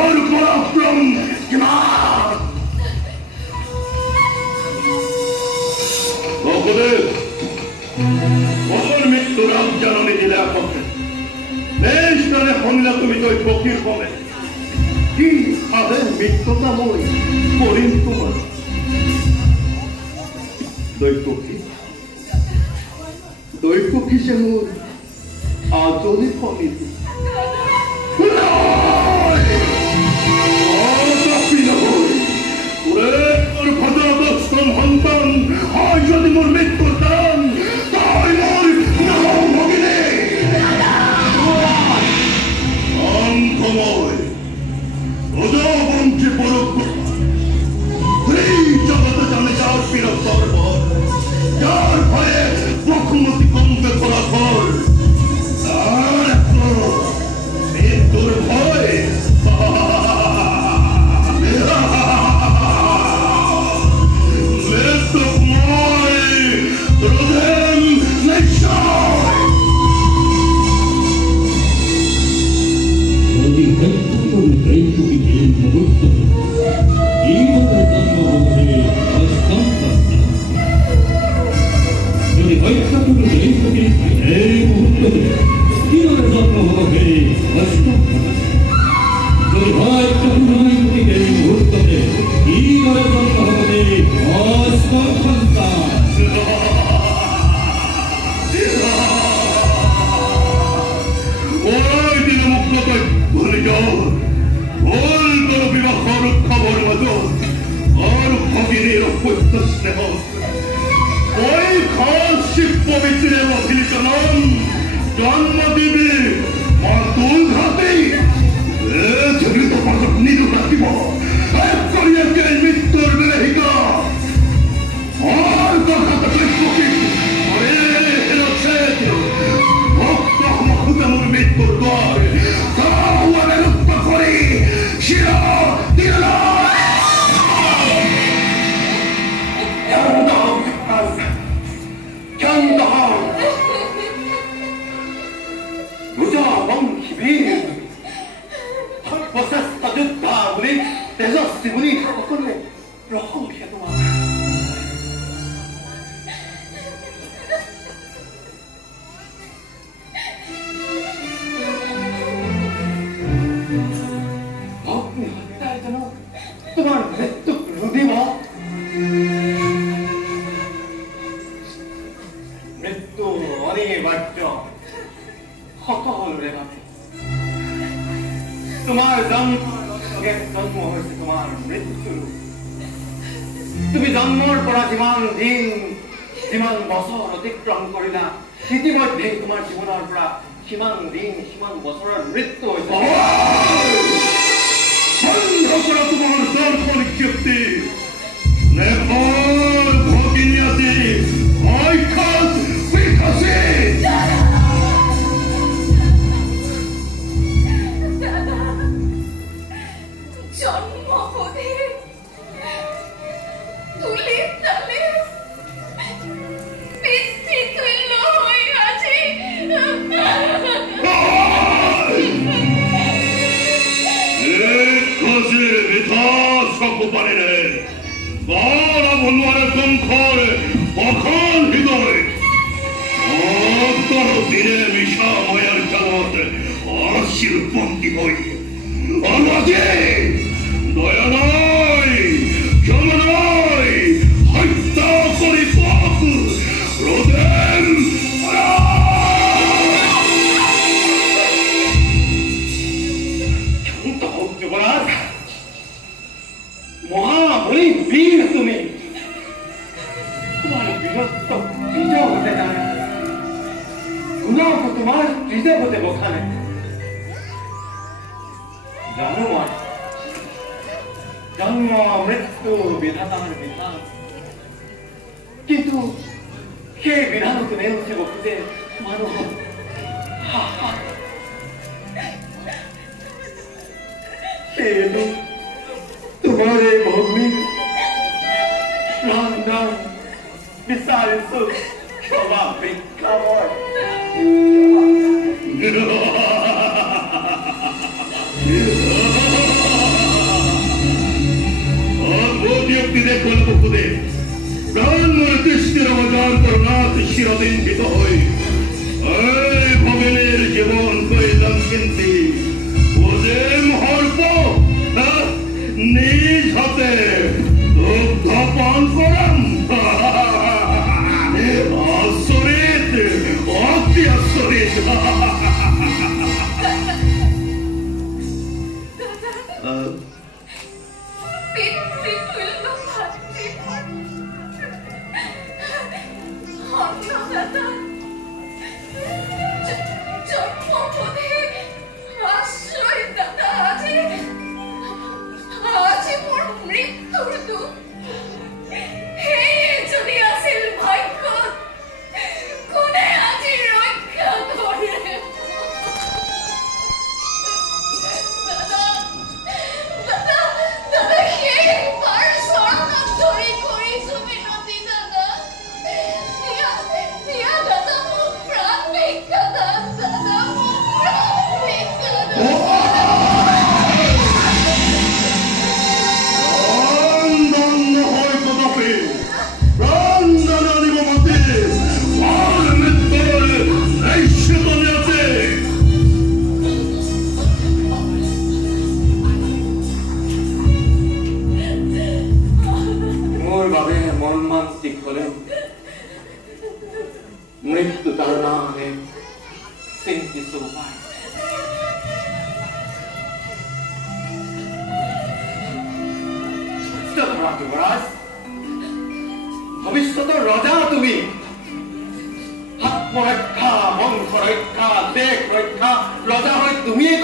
তোর পরাক্রম কিমান ভগদেব মহর মৃত্যু রাম জাননী দিলে আপত্তি বেশ তাহলে হমিলা তুমি তো পক্ষীর কমে কি আদে মৃত্যুটা মই করিম তোমার দৈপক্ষী সে মোর আজলি কমিতি সন্তান হয় যদি মোর মৃত্যুর দান তাই মোর নাম ভগিনে অঙ্কময় অজবঞ্চে পরোক্ষ জগতে জানে যার পীড়া সর্বর যার ভয়ে মুখমতি কমতে করা ফল তার মৃত্যুর ভয় জগজান্তরনাথ চিরদিন্দিত হই এই ভগিনীর জীবন কইলাম চিন্তি ওরে মহর্প নিজ হাতে দুগ্ধ পান করাম আশ্চর্য অতি আশ্চর্য মৃত্যু তারা চিন্তিত উপায় যুবরাজ ভবিষ্যতৰ ৰজা তুমি আত্মৰক্ষা বংশ ৰক্ষা দেশ ৰক্ষা ৰজা হৈ তুমিয়ে